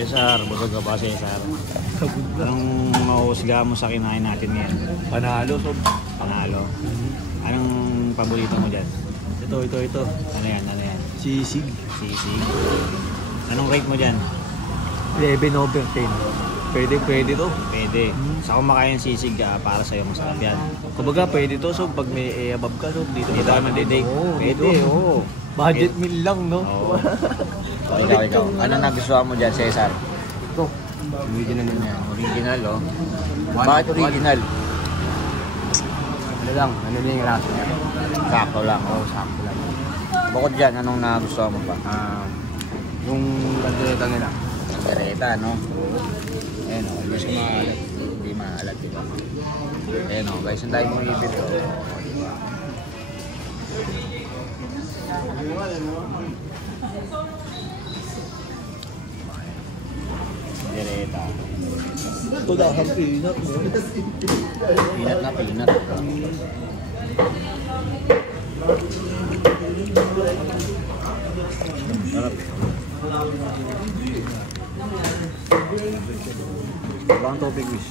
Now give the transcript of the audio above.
Cesar, busog ka ba Cesar? Anong mahusga mo sa kinain natin ngayon? Panalo, sob. Panalo. Anong paborito mo dyan? Ito. Ano yan? Sisig. Sisig. Anong rate mo dyan? 11/10. Pwede to. Pwede. Sa kumakain sisig para sa'yo masarap yan. Kumbaga, pwede to, sob. Pag may above ka, sob. Dito Dito ka mandidate. Oo, Pwede, dito. oo. Budget meal lang, no? Oo. Ikaw. Ano nagustuhan mo dyan, Cesar? Ito. Original na yan. Original, oh. Bakit original? Ano lang, ano na yung raso niya? Sakto lang. Oo, sakto lang. Bukod dyan, anong nagustuhan mo pa? Yung kantinita nila. Pereta, no? Ayan, oh. Guys, kung maalat. Hindi maalat, diba? Ayan, oh. Guys, ang dahil mo ibig, oh. Pereta. Ito dahang pinat, no? Pinat. Sarap. Ibang topic, wish.